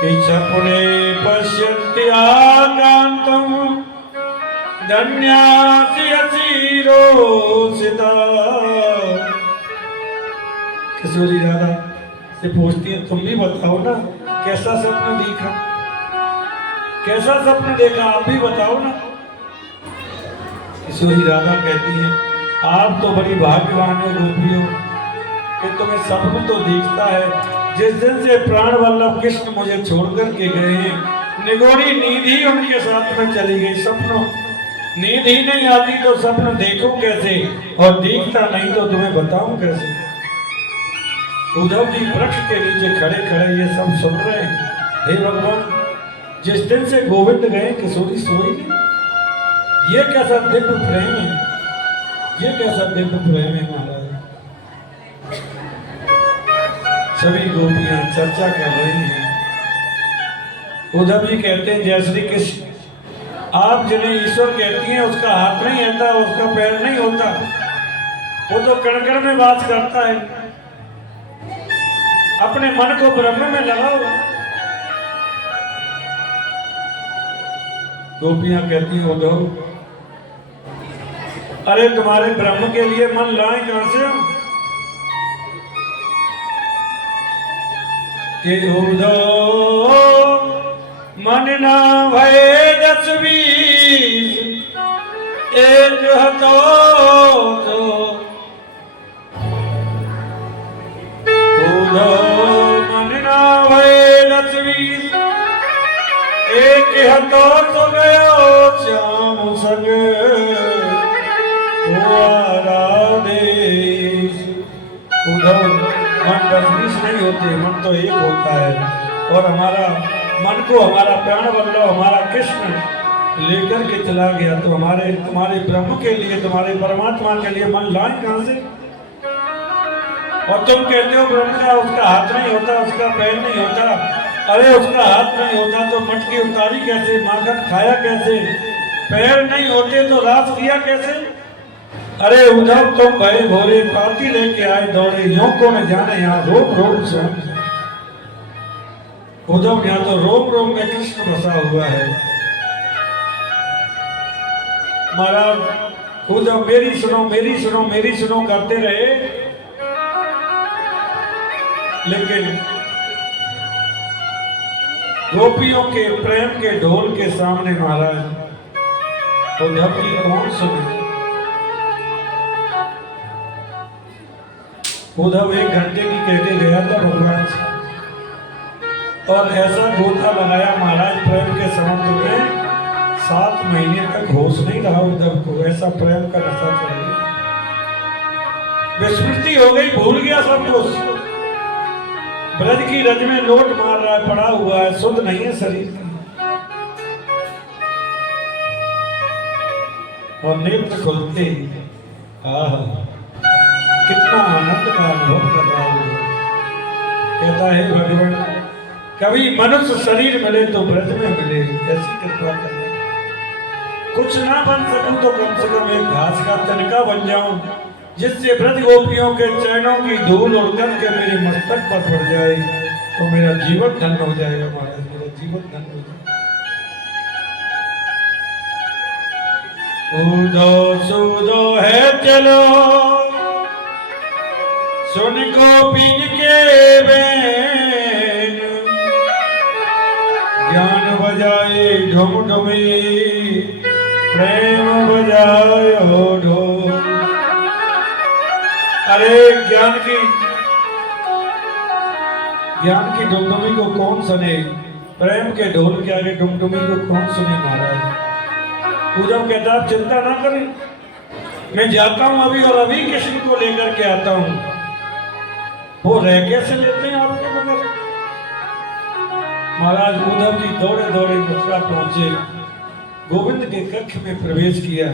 कि सपने पश्यन्ति आकान्तं धन्यासि अचिरोषिता। किशोरी राधा से पूछती है, तुम भी बताओ ना कैसा सपना देखा, कैसा सपना देखा, आप भी बताओ ना। किशोरी राधा कहती है, आप तो बड़ी भाग्यवान हो गोपियों कि तुम्हें सपना तो दिखता है। जिस दिन से प्राण वल्लभ कृष्ण मुझे छोड़ करके गए हैं, निगोड़ी नींद ही उनके साथ में चली गई। सपनों नींद ही नहीं आती तो सपना देखूं कैसे, और दिखता नहीं तो तुम्हें बताऊं कैसे। उद्धव जी वृक्ष के नीचे खड़े खड़े ये सब सुन रहे हैं। हे भगवान, जिस दिन से गोविंद गए किशोरी सोई नहीं। ये कैसा दिव्य प्रेम है, ये कैसा दिव्य प्रेम है महाराज। सभी गोपियां चर्चा कर रही हैं। उद्धव जी कहते हैं, जय श्री कृष्ण, आप जिन्हें ईश्वर कहती हैं उसका हाथ नहीं होता, उसका पैर नहीं होता, वो तो कण कण में वास करता है। अपने मन को ब्रह्म में लगाओ। गोपियां कहती हैं, उद्धव अरे तुम्हारे ब्रह्म के लिए मन लाए कहां से हम। कि उद्धव मन ना भय 10-20 एक हतो तो। उद्धव मन ना भय 10-20 एक हतो तो गयो श्याम संग देश। उद्धव मन 10-20 नहीं होते, मन तो एक होता है। और हमारा मन को हमारा प्राण वल्लभ हमारा कृष्ण लेकर के चला गया, तो हमारे तुम्हारे ब्रह्म के लिए, तुम्हारे परमात्मा के लिए मन लाए कहां से। और तुम कहते हो ब्रह्म का उसका हाथ नहीं होता, उसका पैर नहीं होता। अरे उसका हाथ नहीं होता तो मटकी उतारी कैसे, माखन खाया कैसे, पैर नहीं होते तो रास लिया कैसे। अरे उद्धव तुम भय भोरे पाती लेके आए दौड़े, यों को न जाने यहाँ रोम रोम से। उद्धव यहाँ तो रोम रोम में कृष्ण बसा हुआ है। महाराज उद्धव मेरी सुनो मेरी सुनो मेरी सुनो करते रहे, लेकिन गोपियों के प्रेम के ढोल के सामने महाराज उद्धव की कौन सुने। उद्धव 1 घंटे की कह के गया था भगवान से, और ऐसा गोता लगाया महाराज प्रेम के समुद्र में, 7 महीने तक होश नहीं रहा उद्धव को। ऐसा प्रेम का नशा चढ़ गया, विस्मृति हो गई, भूल गया सब कुछ। ब्रज की रज में लोट मार रहा है, पड़ा हुआ है, शुद्ध नहीं है शरीर। और नेत्र खुलते कितना आनंद का अनुभव कर रहा हूं। कहता है भगवान, कभी मनुष्य शरीर मिले तो ब्रज में मिले, ऐसी कृपा करना। कुछ ना बन सकूं तो कम से कम एक घास का तनका बन जाऊं, जिससे ब्रज गोपियों के चरणों की धूल उड़ करके मेरे मस्तक पर पड़ जाए, तो मेरा जीवन धन्य हो जाएगा महाराज, मेरा जीवन धन्य हो जाएगा। उदो सुदो है चलो सुन गोपी के बैन, ज्ञान बजाए ढुम ढुमी प्रेम बजाए ढोल। अरे ज्ञान की डुमडुमी को कौन सुने, प्रेम के ढोल के आगे डुमडुमी को कौन सुने महाराज। उद्धव कहता आप चिंता ना करें, मैं जाता हूं अभी और अभी कृष्ण को लेकर के आता हूं। वो रह कैसे लेते हैं आपके बगैर। महाराज उद्धव जी दौड़े दौड़े मथुरा पहुंचे, गोविंद के कक्ष में प्रवेश किया,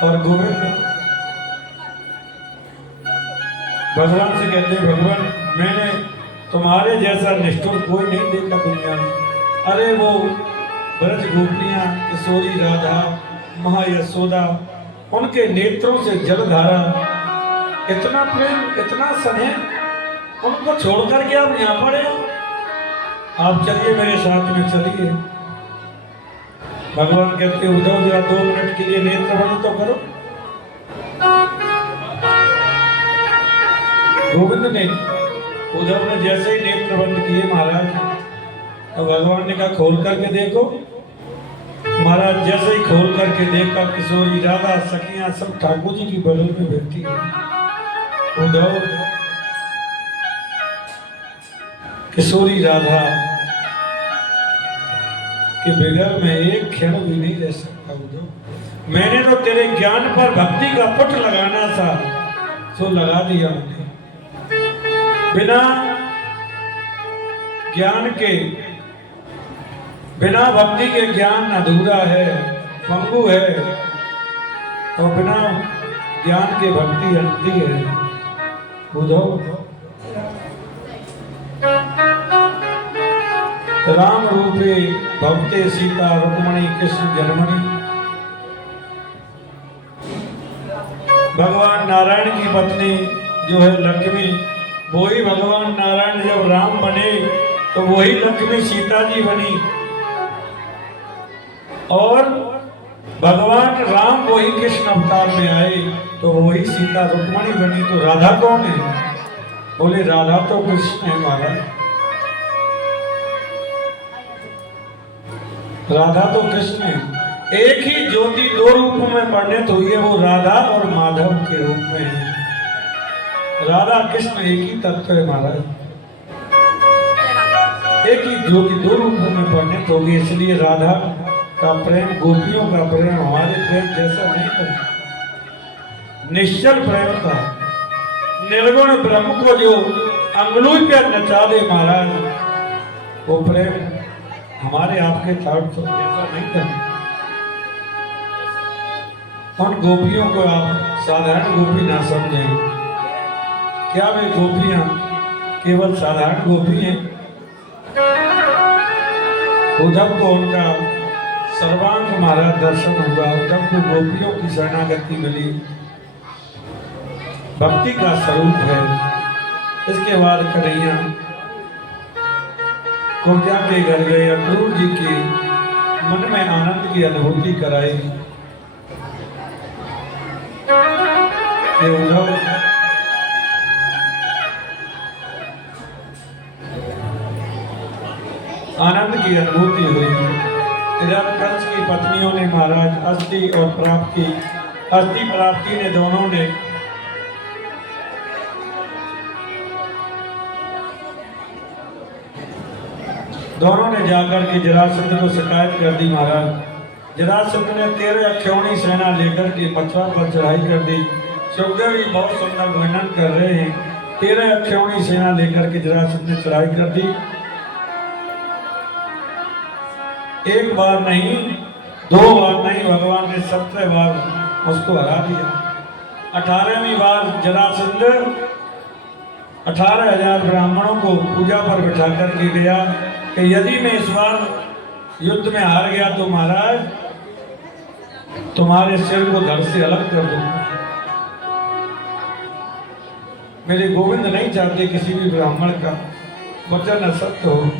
और गोविंद भगवान से कहते हैं, भगवान मैंने तुम्हारे जैसा निष्ठुर कोई नहीं देखा दुनिया में। अरे वो ब्रज गोपियां, किशोरी राधा, महायशोदा, उनके नेत्रों से जलधारा, इतना प्रेम, इतना स्नेह, उनको छोड़कर के आप यहाँ पड़े हो। आप चलिए मेरे साथ में चलिए। भगवान कहते उद्धव जरा 2 मिनट के लिए नेत्र बंद तो करो। गोविंद ने उद्धव ने जैसे ही नेत्र बंद किए महाराज, तो भगवान ने कहा खोल करके देखो। महाराज जैसे ही खोल करके देखा, किशोरी राधा सखियां सब ठाकुर जी की बगल में बैठी है। उद्धव किशोरी राधा के बगैर मैं एक क्षण भी नहीं रह सकता। उद्धव मैंने तो तेरे ज्ञान पर भक्ति का पुट लगाना था, तो लगा दिया मैंने। बिना ज्ञान के, बिना भक्ति के ज्ञान अधूरा है, पंगु है, और बिना ज्ञान के भक्ति अंधी है। उद्धव राम रूपे भक्ते सीता रुक्मणी कृष्ण जन्मणी। भगवान नारायण की पत्नी जो है लक्ष्मी, वही भगवान नारायण जब राम बने तो वही लक्ष्मी सीता जी बनी, और भगवान राम वही कृष्ण अवतार में आए तो वही सीता रुक्मणी बनी। तो राधा कौन है? बोले राधा तो कृष्ण है महाराज, राधा तो कृष्ण है। एक ही ज्योति 2 रूप में परिणत हुई है, वो राधा और माधव के रूप में है। राधा कृष्ण एक ही तत्व है महाराज, एक ही ज्योति 2 रूपों में परिणत होगी। इसलिए राधा का प्रेम, गोपियों का प्रेम हमारे प्रेम जैसा नहीं था। निश्चल प्रेम था, निर्गुण ब्रह्म को जो अंगुली पे नचा दे महाराज, वो प्रेम हमारे आपके थर्ड जैसा नहीं था। उन गोपियों को आप साधारण गोपी ना समझें। क्या वे गोपियां केवल साधारण गोपी हैं? उद्धव को उनका सर्वांग महाराज दर्शन हुआ। उद्धव को गोपियों की शरणागति मिली, भक्ति का स्वरूप है। इसके बाद कन्हैया कुब्जा के घर गए, अक्रूर जी के मन में आनंद की अनुभूति कराई कि उद्धव आनंद की अनुभूति हुई। इधर कंस की पत्नियों ने महाराज अस्थि और प्राप्ति ने दोनों ने जाकर के जरासंध को शिकायत कर दी। महाराज जरासंध ने 13 अक्षौणी सेना लेकर के मथुरा पर चढ़ाई कर दी। सुखदेव जी बहुत सुंदर वर्णन कर रहे हैं। 13 अक्षौणी सेना लेकर के जरासंध ने चढ़ाई कर दी। एक बार नहीं, 2 बार नहीं, भगवान ने 17 बार उसको हरा दिया। 18वीं बार जरासंध 18,000 ब्राह्मणों को पूजा पर बिठा करके गया कि यदि मैं इस बार युद्ध में हार गया तो महाराज तुम्हारे सिर को धड़ से अलग कर दूंगा। मेरे गोविंद नहीं चाहते किसी भी ब्राह्मण का वचन असत्य हो।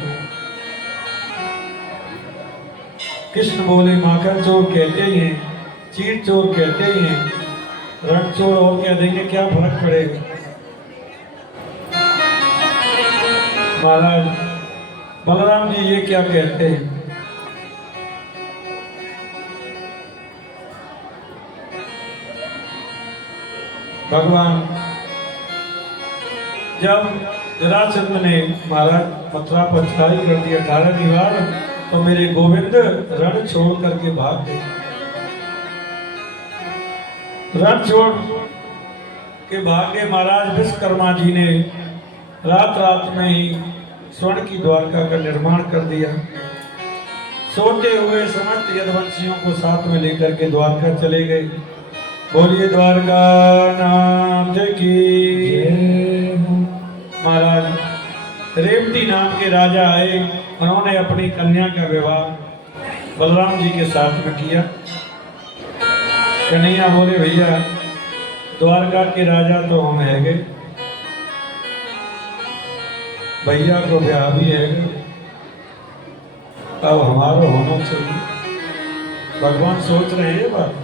कृष्ण बोले माखन चोर कहते ही हैं, चीट चोर कहते ही हैं, रण चोर और कह देंगे, क्या फर्क पड़ेगा। महाराज बलराम जी ये क्या कहते हैं? भगवान जब जरासंध ने महाराज मथुरा पर चढ़ाई कर दी 18वीं बार, तो मेरे गोविंद रण छोड़ करके भाग गए। रण छोड़ के भाग गए। महाराज विश्वकर्मा जी ने रात में ही स्वर्ण की द्वारका का निर्माण कर दिया। सोते हुए समस्त यदुवंशियों को साथ में लेकर के द्वारका चले गए। बोलिए द्वारका नाथ की। महाराज रेवती नाम के राजा आए, उन्होंने अपनी कन्या का विवाह बलराम जी के साथ में किया। कन्हैया बोले भैया द्वारका के राजा तो हम है गए, भैया को ब्याह भी है, अब हमारा होना चाहिए। भगवान सोच रहे हैं ये बात,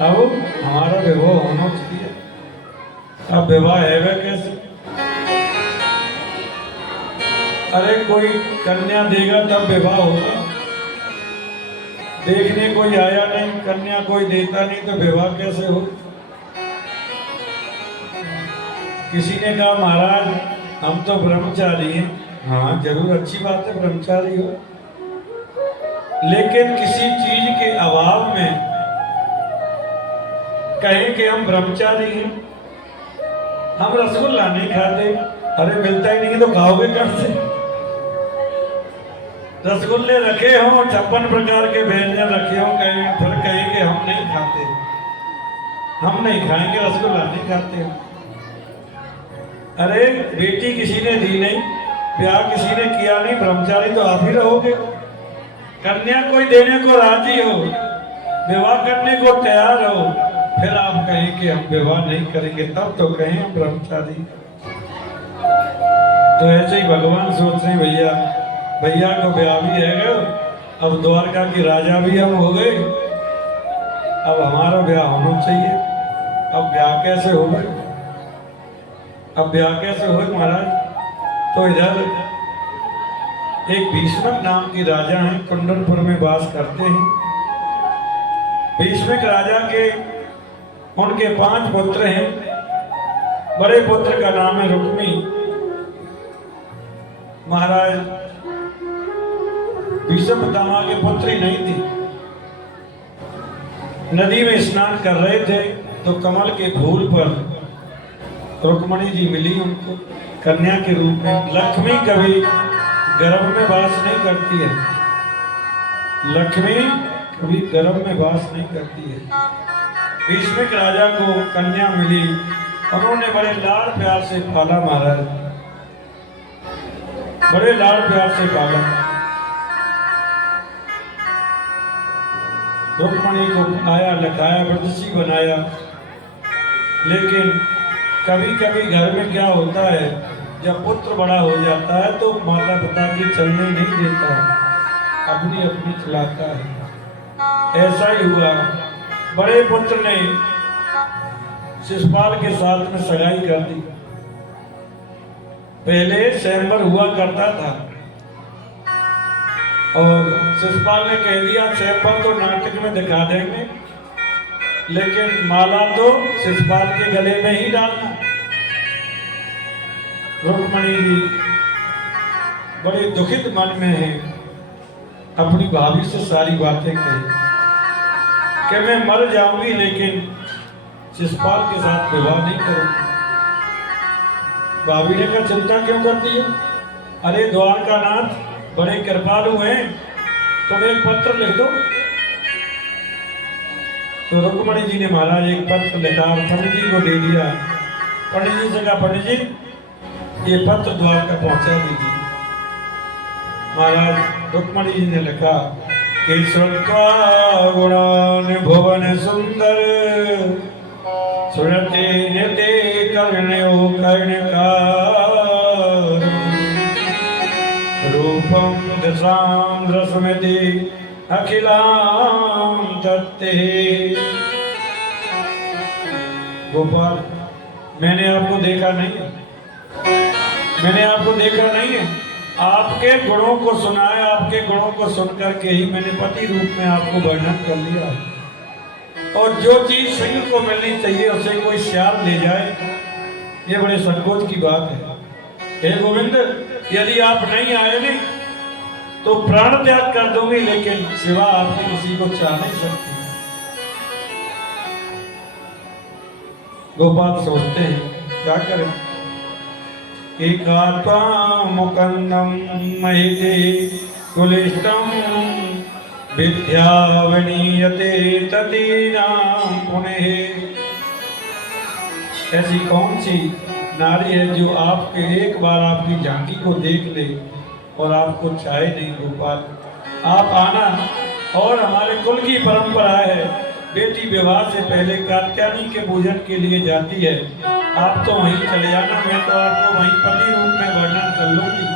अब हमारा विवाह होना चाहिए। अब विवाह है वह कैसे? अरे कोई कन्या देगा तब विवाह होगा। देखने कोई आया नहीं, कन्या कोई देता नहीं, तो विवाह कैसे हो? किसी ने कहा महाराज हम तो ब्रह्मचारी हैं। हाँ जरूर, अच्छी बात है ब्रह्मचारी हो, लेकिन किसी चीज के अभाव में कहें कि हम ब्रह्मचारी हैं। हम रसगुल्ला नहीं खाते, अरे मिलता ही नहीं तो खाओगे कैसे? रसगुल्ले रखे हों, 56 प्रकार के व्यंजन रखे हों, कहें फिर कहेंगे हम नहीं खाते, हम नहीं खाएंगे, रसगुल्ला नहीं खाते। अरे बेटी किसी ने दी नहीं, ब्याह किसी ने किया नहीं, ब्रह्मचारी तो आप ही रहोगे। कन्या कोई देने को राजी हो, विवाह करने को तैयार हो, फिर आप कहें कि हम विवाह नहीं करेंगे, तब तो कहें हम ब्रह्मचारी। तो ऐसे ही भगवान सोच रहे भैया, भैया को ब्याह भी है गए, अब द्वारका के राजा भी हम हो गए, अब हमारा ब्याह होना चाहिए। अब ब्याह कैसे हो गए? अब ब्याह कैसे हो महाराज? तो इधर एक भीष्मक नाम की राजा हैं, कुंडलपुर में वास करते हैं। भीष्मक राजा के उनके 5 पुत्र हैं। बड़े पुत्र का नाम है रुक्मी। महाराज भीष्म पितामह के पुत्री नहीं थी। नदी में स्नान कर रहे थे तो कमल के फूल पर रुक्मणी जी मिली उनको कन्या के रूप में। लक्ष्मी कभी गर्भ में वास नहीं करती है, लक्ष्मी कभी गर्भ में वास नहीं करती है। भीष्मक राजा को कन्या मिली, उन्होंने बड़े लाड़ प्यार से पाला महाराज, बड़े लाड़ प्यार से पाला। रुक्मणी को आया लखाया ब्रजसी बनाया, लेकिन कभी कभी घर में क्या होता है, जब पुत्र बड़ा हो जाता है तो माता पिता की चलने नहीं देता, अपनी अपनी चलाता है। ऐसा ही हुआ, बड़े पुत्र ने शिशुपाल के साथ में सगाई कर दी। पहले स्वयंवर हुआ करता था और शिशुपाल ने कह दिया स्वयंवर तो नाटक में दिखा देंगे, लेकिन माला तो शिशुपाल के गले में ही डालना। रुक्मणी जी बड़े दुखित मन में है, अपनी भाभी से सारी बातें कही कि मैं मर जाऊंगी लेकिन शिशुपाल के साथ विवाह नहीं करूंगी। भाभी ने कहा चिंता क्यों करती है? अरे द्वारकानाथ बड़े कृपालु हैं, तुम एक पत्र लिख दो। तो रुक्मणी जी ने महाराज एक पत्र लिखा, पंडित जी को दे दिया। पंडित जी से कहा पंडित जी ये पत्र द्वारका पहुंचा दीजिए। महाराज रुक्मणी जी ने लिखा कि श्रुत्वा गुणान भुवन सुंदर सुरते निते कर्ण्यो कर्णकार रूपम दशाम रसमति अखिलाम तत्ते। गोपाल मैंने आपको देखा नहीं है, मैंने आपको देखा नहीं है, आपके गुणों को सुना है, आपके गुणों को सुनकर के ही मैंने पति रूप में आपको वर्णन कर लिया। और जो चीज सिंह को मिलनी चाहिए उसे कोई श्याल ले जाए, ये बड़े संकोच की बात है। हे गोविंद यदि आप नहीं आए नहीं तो प्राण त्याग कर दूंगी, लेकिन सिवा आपके किसी को चाह नहीं सकती। गोपाल सोचते हैं क्या करें। एकात्मा मुकंदम महिते कुलिष्टम विद्यावनीयते ततीनाम पुनः। ऐसी कौन सी नारी है जो आपके एक बार आपकी झांकी को देख ले और आपको चाहे नहीं? गोपाल आप आना, और हमारे कुल की परंपरा है बेटी विवाह से पहले कात्यायनी के पूजन के लिए जाती है। आप तो वहीं चले जाना, मैं तो आपको वहीं पति रूप में वर्णन कर लूंगी,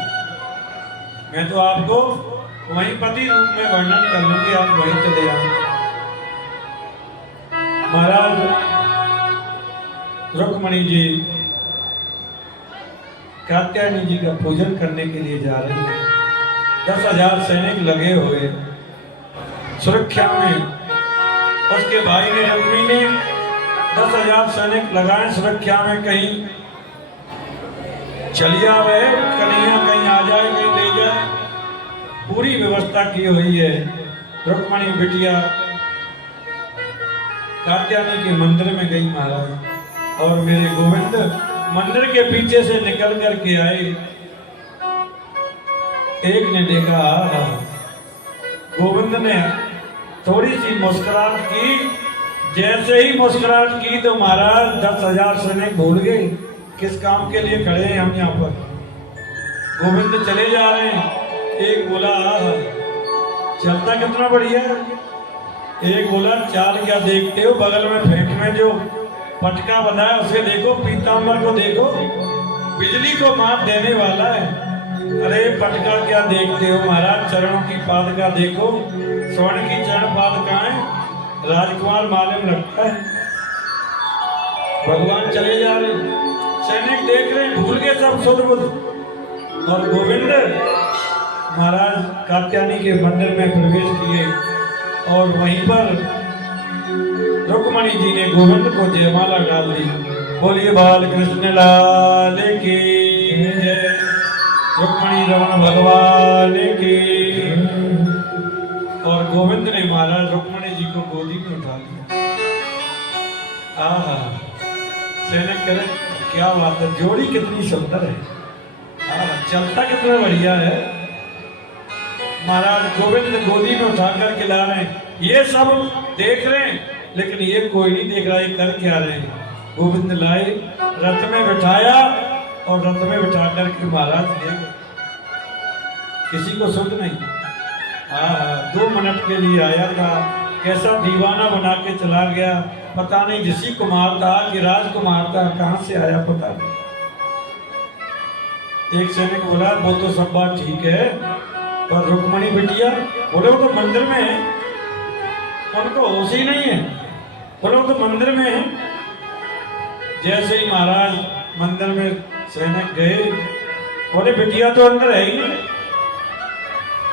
मैं तो आपको वहीं पति रूप में वर्णन कर लूंगी, आप वहीं चले आओ। महाराज रुक्मणी जी कात्यायनी जी का पूजन करने के लिए जा रही है। 10,000 सैनिक लगे हुए सुरक्षा में। उसके भाई ने रुक्मी ने 10,000 सैनिक लगाए सुरक्षा में, कहीं चलिया रहे, कन्हैया कहीं आ जाए, कहीं ले जाए, पूरी व्यवस्था की हुई है। रुक्मणी बिटिया कात्यायनी के मंदिर में गई महाराज, और मेरे गोविंद मंदिर के पीछे से निकल कर के आए। एक ने देखा, गोविंद ने थोड़ी सी मुस्कुराहट की। जैसे ही मुस्कुराहट की तो महाराज 10,000 सैनिक भूल गए किस काम के लिए खड़े हैं हम यहाँ पर। गोविंद चले जा रहे हैं। एक बोला चलता कितना बढ़िया है, एक बोला चाल क्या देखते हो, बगल में फेंट में जो पटका बना है उसे देखो, पीतांबर को देखो, बिजली को मात देने वाला है। अरे पटका क्या देखते हो महाराज, चरणों की पादका देखो, स्वर्ण की चरण पादकाएं, राजकुमार मालूम लगता है। भगवान चले जा रहे, सैनिक देख रहे, भूल गए सब सुध बुध। और गोविंद महाराज कात्यायनी के मंदिर में प्रवेश किए, और वहीं पर रुक्मणी जी ने गोविंद को जयमाला डाल दी। बोलिए बाल कृष्ण लाल की जय, रुक्मणी रमण भगवान की। और गोविंद ने महाराज रुक्मणी जी को गोदी में उठा लिया। आहा, सैनिक करें क्या बात है, जोड़ी कितनी सुंदर है, चलता कितना बढ़िया है। महाराज गोविंद गोदी में उठा कर के ला रहे हैं, ये सब देख रहे हैं, लेकिन ये कोई नहीं देख रहा है कर क्या रहे हैं। गोविंद लाए, रथ में बिठाया, और रथ में बिठा कर के महाराज ले गए, किसी को सुध नहीं। 2 मिनट के लिए आया था, कैसा दीवाना बना के चला गया, पता नहीं ऋषि कुमार था कि राजकुमार था, कहां से आया पता नहीं। एक सैनिक बोला वो तो सब बात ठीक है, पर रुक्मणी बिटिया, बोले वो तो मंदिर में है, उनको होश ही नहीं है, बोले वो तो मंदिर में है। जैसे ही महाराज मंदिर में सैनिक गए, बोले बिटिया तो अंदर है ही नहीं।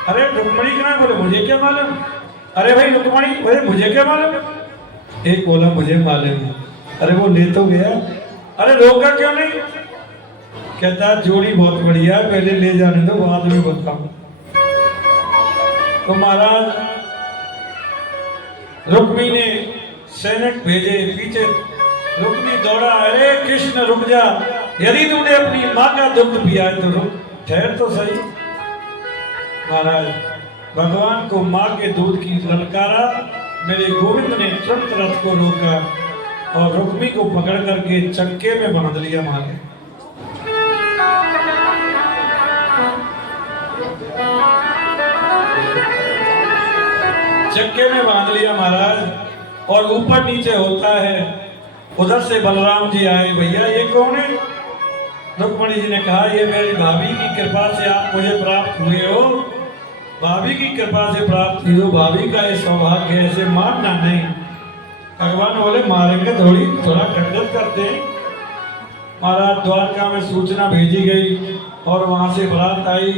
अरे रुक्मणी कहाँ, बोले मुझे क्या मालूम। अरे भाई रुक्मणी, बोले मुझे क्या मालूम। एक बोला मुझे मालूम है। अरे वो ले तो गया, अरे रोका क्यों नहीं। कहता जोड़ी बहुत बढ़िया है, पहले ले जाने दो, बाद में बताऊं। तो महाराज रुक्मी ने सैनिक भेजे पीछे, रुक्मी दौड़ा, अरे कृष्ण रुक जा, यदि तूने अपनी माँ का दुग्ध पिया है तो रुक, ठहर तो सही। महाराज भगवान को माँ के दूध की ललकारा, मेरे गोविंद ने तुरंत रथ को रोका और रुक्मी को पकड़ करके चक्के में बांध लिया। महाराज चक्के में बांध लिया महाराज, और ऊपर नीचे होता है। उधर से बलराम जी आए, भैया ये कौन है। रुक्मणी जी ने कहा ये मेरी भाभी की कृपा से आप मुझे प्राप्त हुए हो, भाभी की कृपा से प्राप्त हुई हो, भाभी का ये सौभाग्य है, ऐसे मारना नहीं। भगवान बोले मारेंगे थोड़ी, थोड़ा खंडित करते हैं। महाराज द्वारका में सूचना भेजी गई और वहां से बारात आई।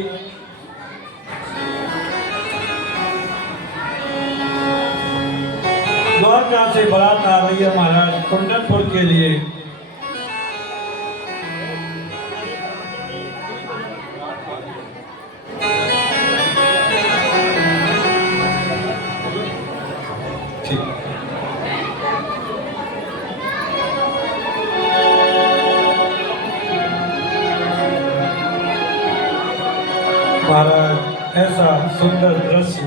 द्वारका से बारात आ रही है महाराज कुंडनपुर के लिए। महाराज ऐसा सुंदर दृश्य,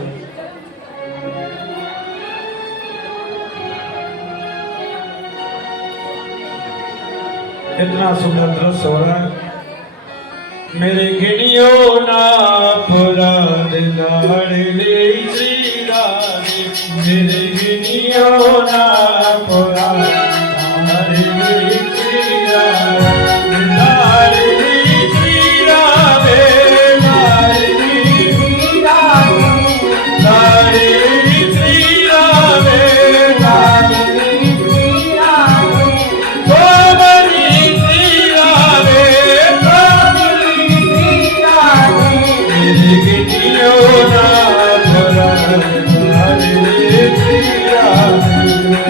इतना सुंदर दृश्य हो रहा है। मेरे गिनियो ना पुराण लाडले श्री राधे, मेरे गिनियो ना पुराण लाडले श्री राधे, लाडले श्री राधे, लाडले श्री राधे।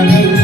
नहीं